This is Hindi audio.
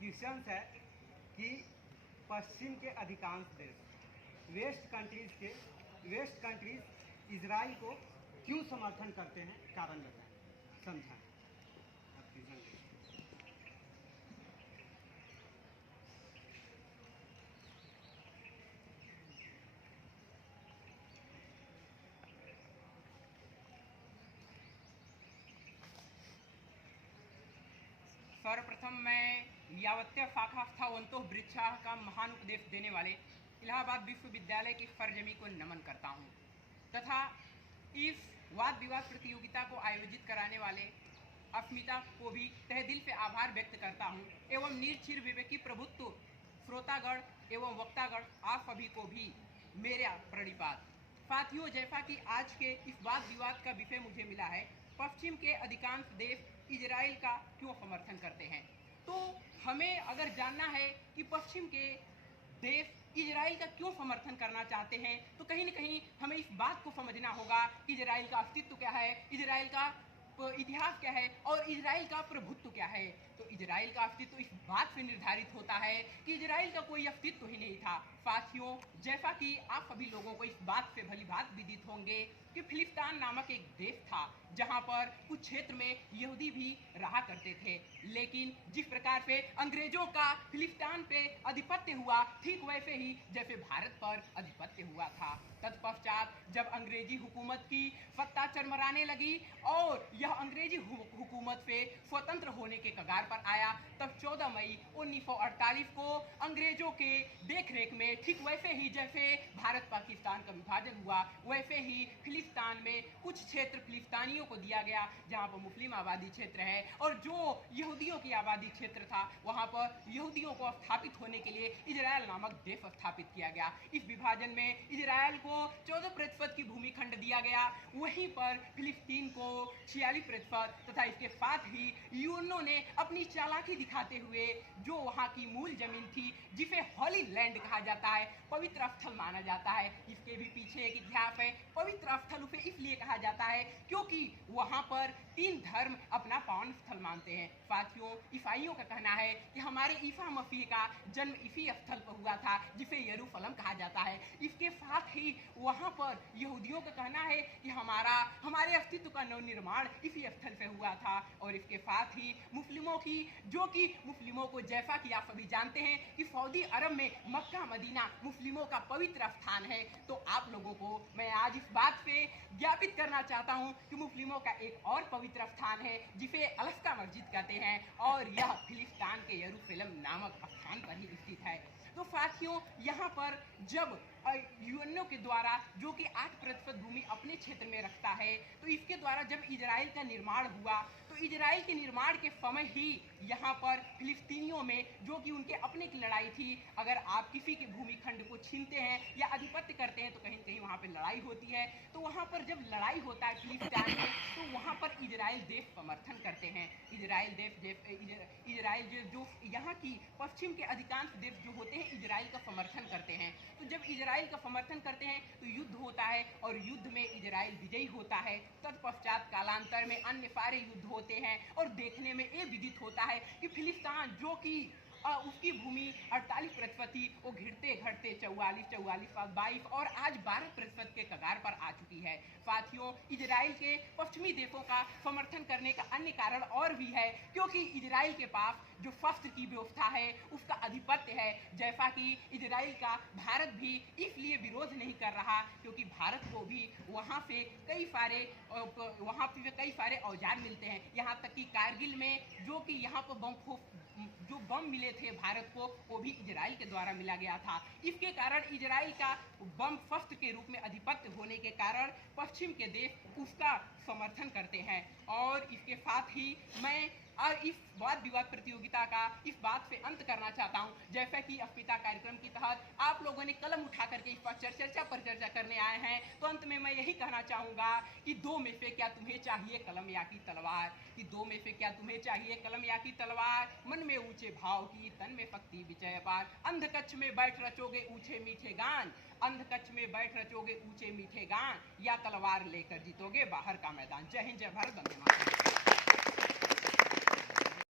क्वेश्चन है कि पश्चिम के अधिकांश देश वेस्ट कंट्रीज इजराइल को क्यों समर्थन करते हैं, कारण बताएं, समझाएं। अब क्वेश्चन देखिए। सर्वप्रथम मैं यावत्य फाखास्थावंतो वृक्षा का महान उपदेश देने वाले इलाहाबाद विश्वविद्यालय की फरजमी को नमन करता हूँ तथा इस वाद विवाद प्रतियोगिता को आयोजित कराने वाले अस्मिता को भी तहे दिल से आभार व्यक्त करता हूँ एवं निर्छिर विवेकी प्रभुत्व श्रोतागण एवं वक्तागण आप सभी को भी मेरा प्रणिपात। साथियों, जैसा कि आज के इस वाद विवाद का विषय मुझे मिला है, पश्चिम के अधिकांश देश इजराइल का क्यों समर्थन करते हैं, तो हमें अगर जानना है कि पश्चिम के देश इजराइल का क्यों समर्थन करना चाहते हैं तो कहीं न कहीं हमें इस बात को समझना होगा कि इजराइल का अस्तित्व क्या है, इजराइल का इतिहास क्या है और इजराइल का प्रभुत्व क्या है। तो इजराइल का अस्तित्व इस बात से निर्धारित होता है कि इजराइल का कोई अस्तित्व ही नहीं था। साथियों, जैसा कि आप सभी लोगों को इस बात से भली भांति विदित होंगे कि फिलिस्तीन नामक एक देश था जहां पर कुछ क्षेत्र में यहूदी भी रहा करते थे, लेकिन जिस प्रकार से अंग्रेजों का फिलिस्तीन पे आधिपत्य हुआ ठीक वैसे ही जैसे भारत पर आधिपत्य हुआ था। तत्पश्चात जब अंग्रेजी हुकूमत की सत्ता चरमराने लगी और यह अंग्रेजी हुकूमत से स्वतंत्र होने के कगार पर आया, तब 14 मई 1948 को अंग्रेजों के देखरेख में ठीक वैसे ही जैसे भारत पाकिस्तान का विभाजन हुआ वैसे ही फिलिस्तीन में कुछ क्षेत्र फिलिस्तीनियों को दिया गया जहां पर मुस्लिम आबादी क्षेत्र है और जो यहूदियों की आबादी क्षेत्र था वहां पर यहूदियों को स्थापित होने के लिए इजराइल नामक देश स्थापित किया गया। इस विभाजन में इजराइल को 14% की भूमि खंड दिया गया, वहीं पर फिलिस्तीन को 46% तथा इसके साथ ही यूएनओ ने अपनी चालाकी दिखाते हुए जो वहां की मूल जमीन थी जिसे हॉली लैंड कहा जाता है, पवित्र स्थल माना जाता है, इसके भी पीछे एक इतिहास है। पवित्र स्थल उसे इसलिए कहा जाता है क्योंकि वहां पर 3 धर्म अपना पावन स्थल मानते हैं। साथियों, ईसाइयों का कहना है कि हमारे ईसा मसीह का जन्म इसी स्थल पर हुआ था जिसे यरूशलेम कहा जाता है। इसके साथ ही वहां पर यहूदियों का कहना है कि हमारे अस्तित्व का नवनिर्माण इसी स्थल पे हुआ था और इसके साथ ही मुस्लिमों की जो कि मुस्लिमों को जैसा कि आप सभी जानते हैं कि सऊदी अरब में मक्का मदीना मुस्लिमों का पवित्र स्थान है, तो आप लोगों को मैं आज इस बात से ज्ञापित करना चाहता हूं कि मुस्लिमों का एक और पवित्र स्थान है जिसे अलस्का मस्जिद कहते हैं और यह फिलिस्तीन के यरूशलेम नामक स्थान पर ही स्थित है। तो साथियों, यहाँ पर जब यूएनओ के द्वारा जो कि 8% भूमि अपने क्षेत्र में रखता है, तो इसके द्वारा जब इजराइल का निर्माण हुआ तो इजराइल के निर्माण के समय ही यहाँ पर फिलिस्तीनियों में जो कि उनके अपने की लड़ाई थी, अगर आप किसी के भूमि खंड को छीनते हैं या आधिपत्य करते हैं तो कहीं न कहीं वहाँ पर लड़ाई होती है। तो वहाँ पर जब लड़ाई होता है फिलिस्तीन में तो वहाँ पर इजराइल देश समर्थन करते हैं। इजराइल जो यहाँ की पश्चिम के अधिकांश देश जो होते हैं इजराइल का समर्थन करते हैं। तो जब इजराइल का समर्थन करते हैं तो युद्ध होता है और युद्ध में इजराइल विजयी होता है। तत्पश्चात कालांतर में अन्य सारे युद्ध होते हैं और देखने में ये विदित होता है कि फिलिस्तीन जो कि उसकी भूमि 48% थी वो घिरते घटते 44 और आज 12% के कगार पर आ चुकी है। साथियों, इजराइल के पश्चिमी देशों का समर्थन करने का अन्य कारण और भी है क्योंकि इजराइल के पास जो शस्त्र की व्यवस्था है उसका आधिपत्य है, जैसा कि इजराइल का भारत भी इसलिए विरोध नहीं कर रहा क्योंकि भारत को भी वहाँ से कई सारे औजार मिलते हैं। यहाँ तक कि कारगिल में जो कि यहाँ पर जो बम मिले थे भारत को वो भी इजराइल के द्वारा मिला गया था। इसके कारण इजराइल का बम शस्त्र के रूप में आधिपत्य होने के कारण पश्चिम के देश उसका समर्थन करते हैं। और इसके साथ ही मैं इस वाद विवाद प्रतियोगिता का इस बात से अंत करना चाहता हूं, जैसा कि अस्मिता कार्यक्रम के तहत आप लोगों ने कलम उठा करके इस पर चर्चा करने आए हैं, तो अंत में मैं यही कहना चाहूंगा कि 2 में से क्या तुम्हें चाहिए कलम या की तलवार, कि 2 में से क्या तुम्हें चाहिए कलम या की तलवार, मन में ऊंचे भाव की तन में शक्ति विजय पार, अंधकच्छ में बैठ रचोगे ऊंचे मीठे गान, अंधकच्छ में बैठ रचोगे ऊंचे मीठे गान, या तलवार लेकर जीतोगे बाहर का मैदान। जय हिंद, जय भारत, वंदे मातरम।